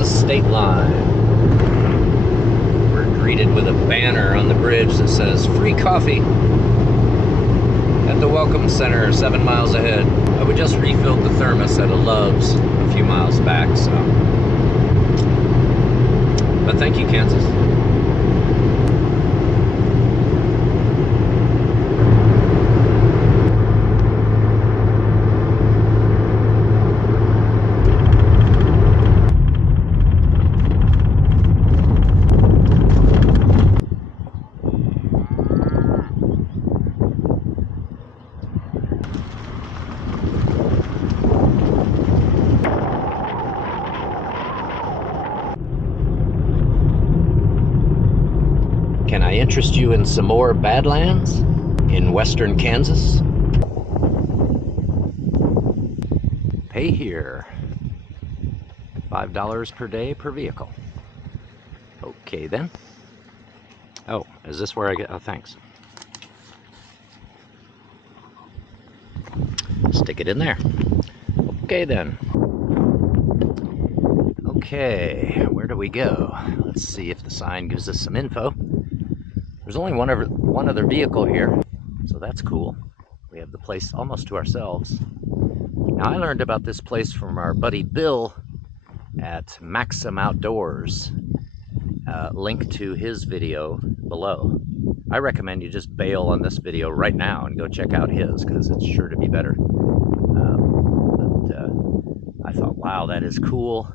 Kansas state line. We're greeted with a banner on the bridge that says free coffee at the Welcome Center 7 miles ahead. We just refilled the thermos at a Love's a few miles back, so. But thank you, Kansas. Can I interest you in some more Badlands in western Kansas? Pay here. $5 per day per vehicle. Okay then. Oh, is this where I get? Oh, thanks. Stick it in there. Okay then. Okay, where do we go? Let's see if the sign gives us some info. There's only one other vehicle here, so that's cool. We have the place almost to ourselves. Now, I learned about this place from our buddy Bill at Maxim Outdoors. Link to his video below. I recommend you just bail on this video right now and go check out his, because it's sure to be better. I thought, wow, that is cool.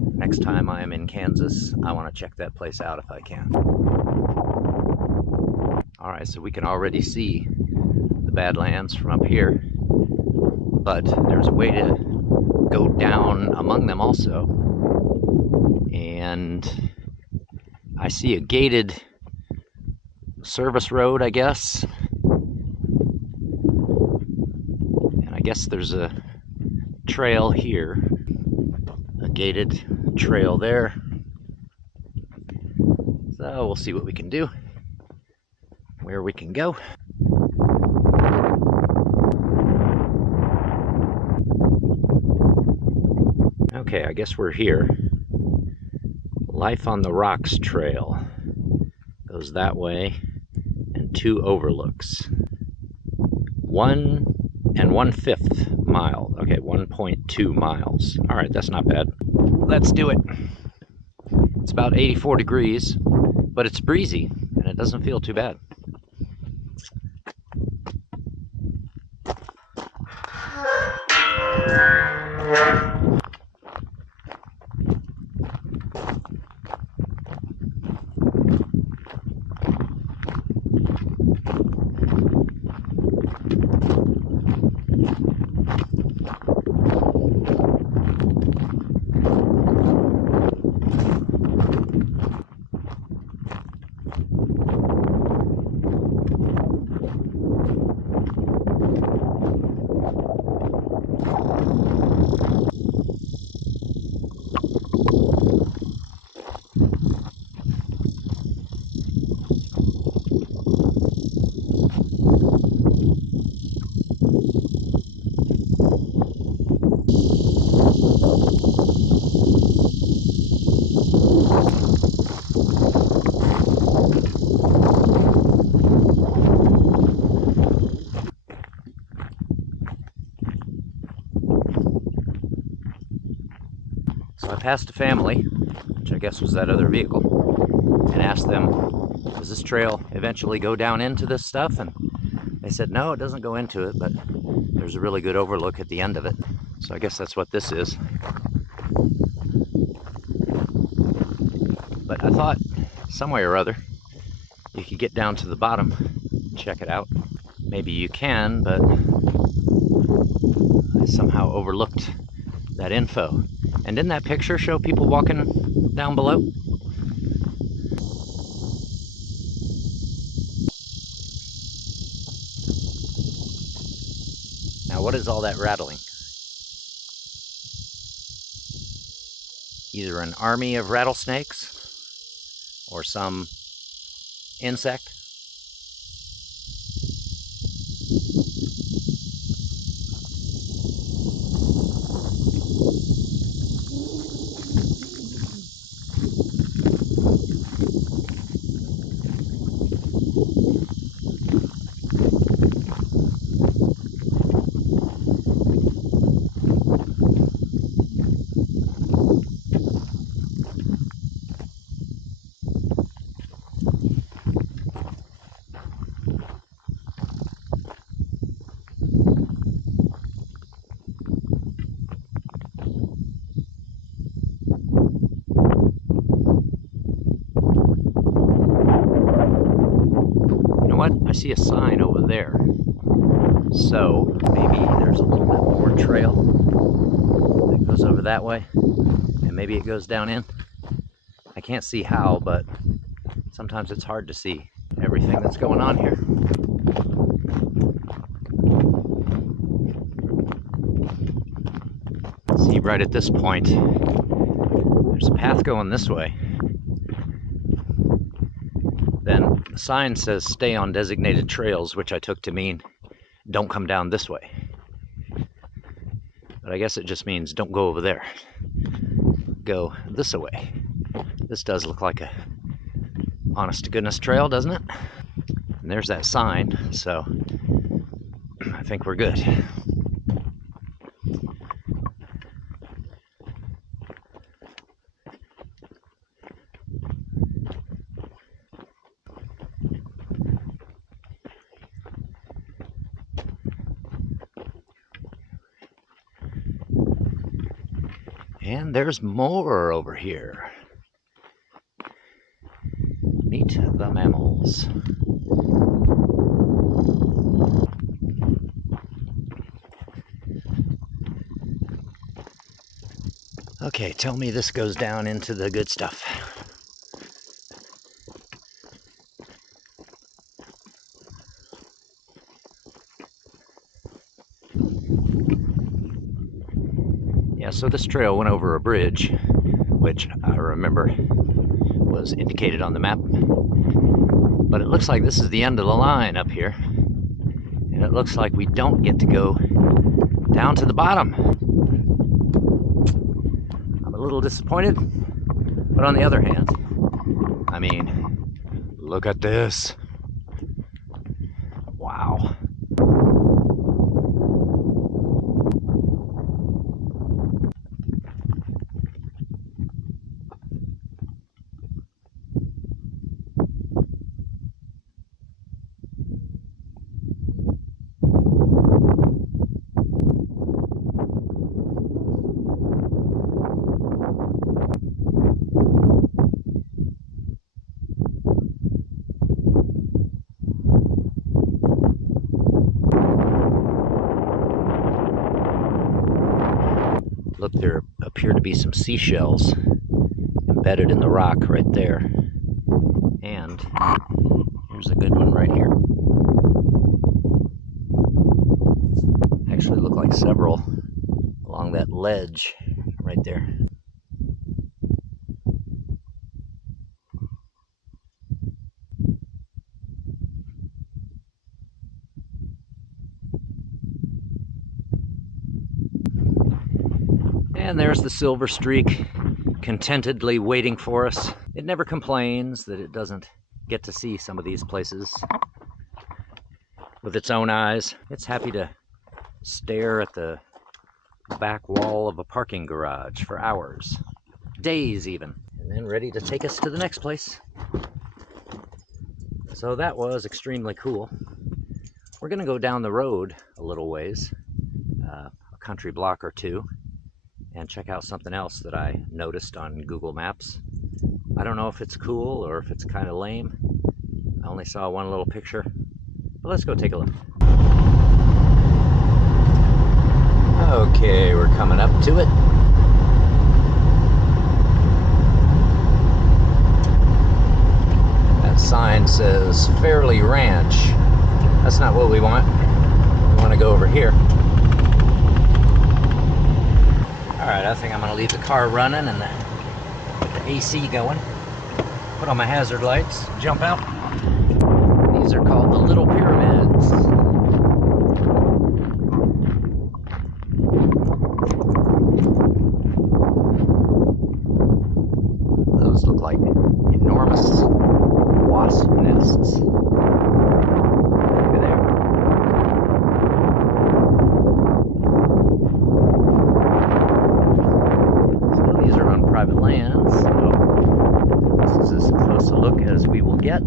Next time I am in Kansas, I want to check that place out if I can. All right, so we can already see the Badlands from up here, but there's a way to go down among them also. And I see a gated service road, I guess. And I guess there's a trail here, a gated trail there. So we'll see what we can do, where we can go. Okay, I guess we're here. Life on the Rocks Trail goes that way, and 2 overlooks. 1 1/5 mile. Okay, 1.2 miles. All right, that's not bad. Let's do it. It's about 84 degrees, but it's breezy, and it doesn't feel too bad. So I passed a family, which I guess was that other vehicle, and asked them, does this trail eventually go down into this stuff? And they said, no, it doesn't go into it, but there's a really good overlook at the end of it. So I guess that's what this is. But I thought, some way or other, you could get down to the bottom, check it out. Maybe you can, but I somehow overlooked that info. And didn't that picture show people walking down below? Now, what is all that rattling? Either an army of rattlesnakes or some insect. I see a sign over there. So maybe there's a little bit more trail that goes over that way, and maybe it goes down in. I can't see how, but sometimes it's hard to see everything that's going on here. See, right at this point, there's a path going this way. Then the sign says stay on designated trails, which I took to mean don't come down this way. But I guess it just means don't go over there. Go this way. This does look like a honest to goodness trail, doesn't it? And there's that sign, so I think we're good. And there's more over here. Meet the mammals. Okay, tell me this goes down into the good stuff. Yeah, so this trail went over a bridge, which I remember was indicated on the map. But it looks like this is the end of the line up here. And it looks like we don't get to go down to the bottom. I'm a little disappointed, but on the other hand, I mean, look at this. Wow. Look, there appear to be some seashells embedded in the rock right there. And here's a good one right here. Actually look like several along that ledge right there. And there's the silver streak, contentedly waiting for us. It never complains that it doesn't get to see some of these places with its own eyes. It's happy to stare at the back wall of a parking garage for hours, days even, and then ready to take us to the next place. So that was extremely cool. We're gonna go down the road a little ways, a country block or two, and check out something else that I noticed on Google Maps. I don't know if it's cool or if it's kind of lame. I only saw one little picture, but let's go take a look. Okay, we're coming up to it. That sign says Fairley Ranch. That's not what we want. We want to go over here. Alright, I think I'm going to leave the car running and the AC going. Put on my hazard lights, jump out. These are called the Little Pyramids. Those like enormous wasp nests. Look at there. So these are on private land, so this is as close a look as we will get.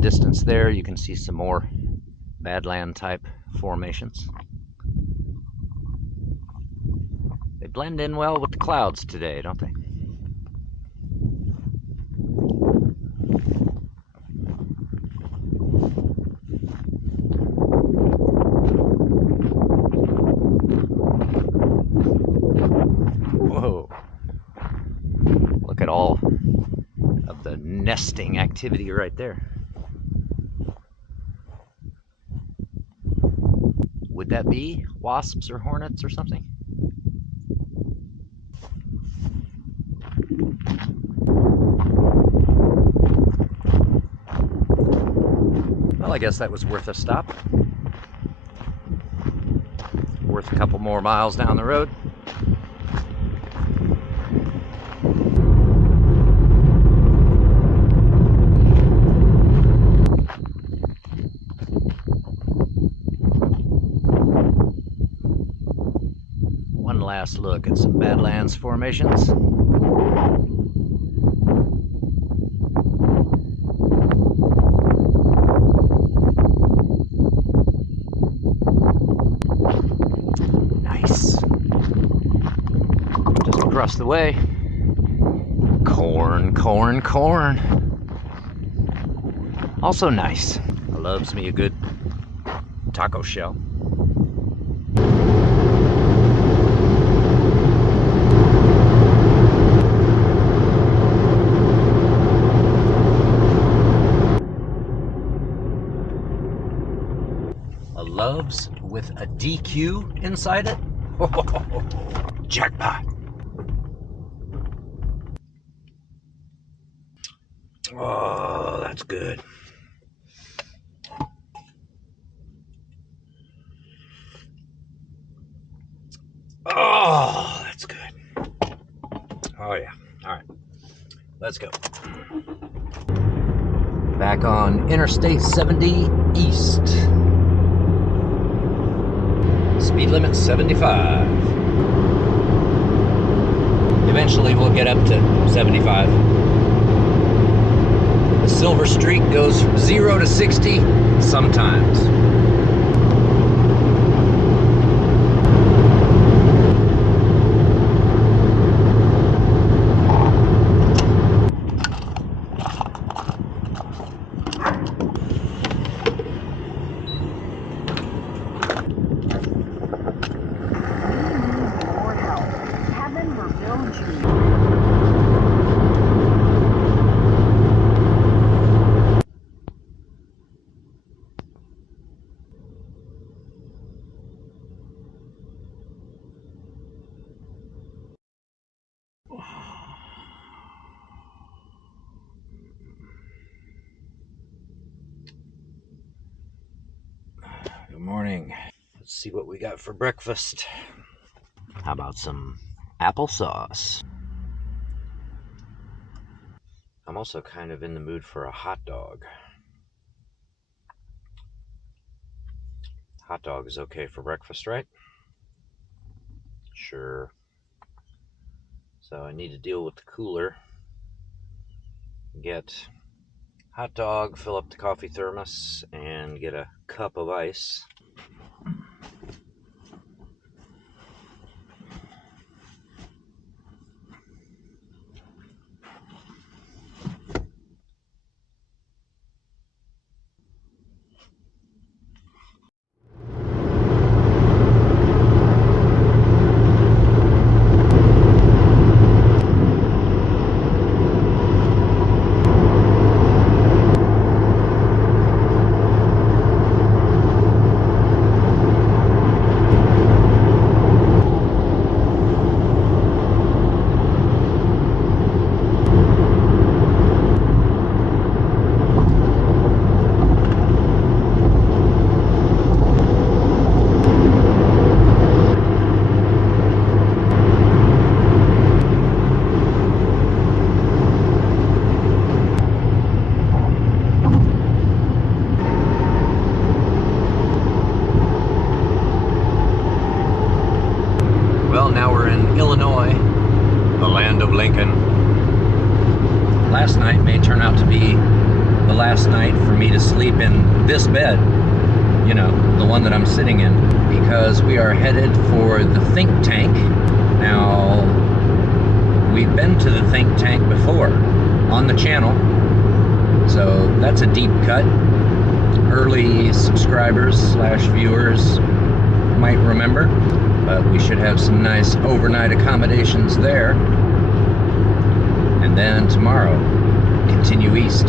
Distance there, you can see some more badland type formations. They blend in well with the clouds today, don't they? Whoa. Look at all of the nesting activity right there. Would that be wasps or hornets or something? Well, I guess that was worth a stop. Worth a couple more miles down the road. One last look at some Badlands formations. Nice. Just across the way. Corn, corn, corn. Also nice. Loves me a good taco shell. Loves with a DQ inside it. Jackpot. Oh, that's good. Oh, that's good. Oh yeah. All right. Let's go. Back on Interstate 70 East. Speed limit 75. Eventually we'll get up to 75. The silver streak goes from 0 to 60 sometimes. Good morning. Let's see what we got for breakfast. How about some applesauce? I'm also kind of in the mood for a hot dog. Hot dog is okay for breakfast, right? Sure. So I need to deal with the cooler. Get hot dog, fill up the coffee thermos, and get a cup of ice. last night may turn out to be the last night for me to sleep in this bed, you know, the one that I'm sitting in, because we are headed for the think tank. Now, we've been to the think tank before on the channel, so that's a deep cut. Early subscribers / viewers might remember, but we should have some nice overnight accommodations there. And then tomorrow, continue east.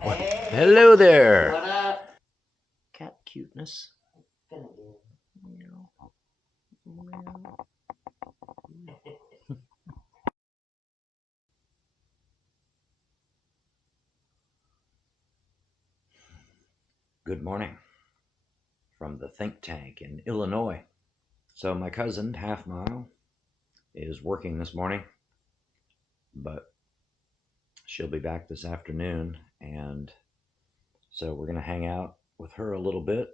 Hey, Hello there. what up? Cat cuteness. Good morning from the think tank in Illinois. So my cousin, Half Mile, is working this morning, but she'll be back this afternoon, and so we're going to hang out with her a little bit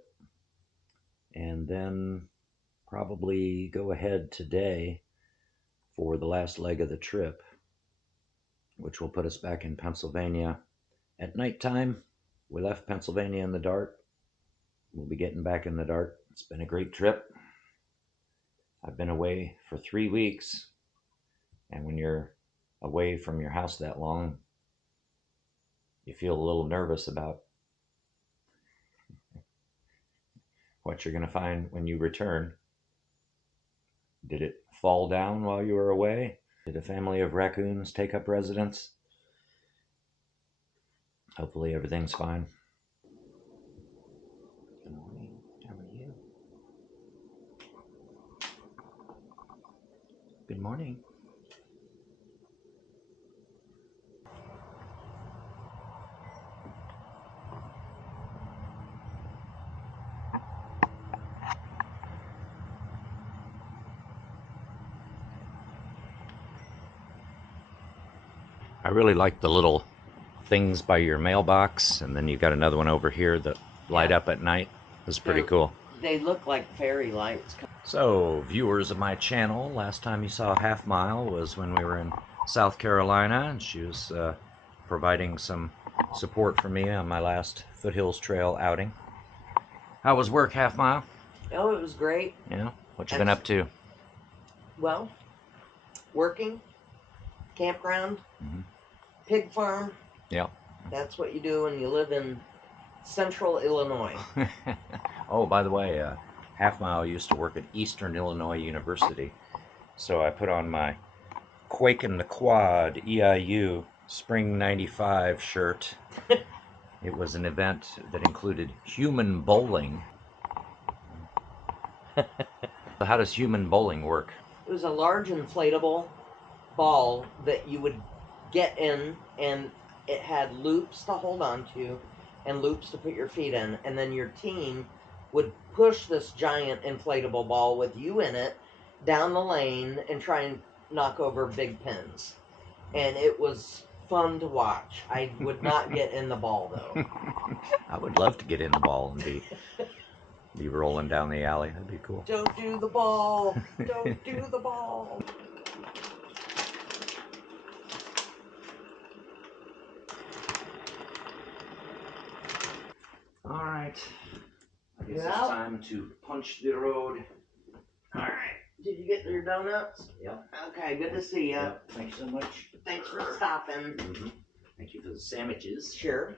and then probably go ahead today for the last leg of the trip, which will put us back in Pennsylvania at nighttime. We left Pennsylvania in the dark. We'll be getting back in the dark. It's been a great trip. I've been away for 3 weeks, and when you're away from your house that long, you feel a little nervous about what you're going to find when you return. Did it fall down while you were away? Did a family of raccoons take up residence? Hopefully everything's fine. Good morning. How are you? Good morning. I really like the little things by your mailbox, and then you've got another one over here that light up at night. It's pretty cool. They look like fairy lights. So, viewers of my channel, last time you saw Half Mile was when we were in South Carolina, and she was providing some support for me on my last Foothills Trail outing. How was work, Half Mile? Oh, it was great. Yeah? What you been up to? Well, working, campground, Mhm. pig farm. Yeah. That's what you do when you live in central Illinois. Oh, by the way, Half Mile used to work at Eastern Illinois University, so I put on my Quake in the Quad EIU Spring 95 shirt. It was an event that included human bowling. How does human bowling work? It was a large inflatable ball that you would get in, and it had loops to hold on to and loops to put your feet in, and then your team would push this giant inflatable ball with you in it down the lane and try and knock over big pins. And it was fun to watch. I would not get in the ball though. I would love to get in the ball and be rolling down the alley. That'd be cool. Don't do the ball. Don't do the ball. All right. I guess Yeah. it's time to punch the road. All right. Did you get your donuts? Yep. Okay, good to see you. Yep. Thank you so much. Thanks for stopping. Mm-hmm. Thank you for the sandwiches. Sure.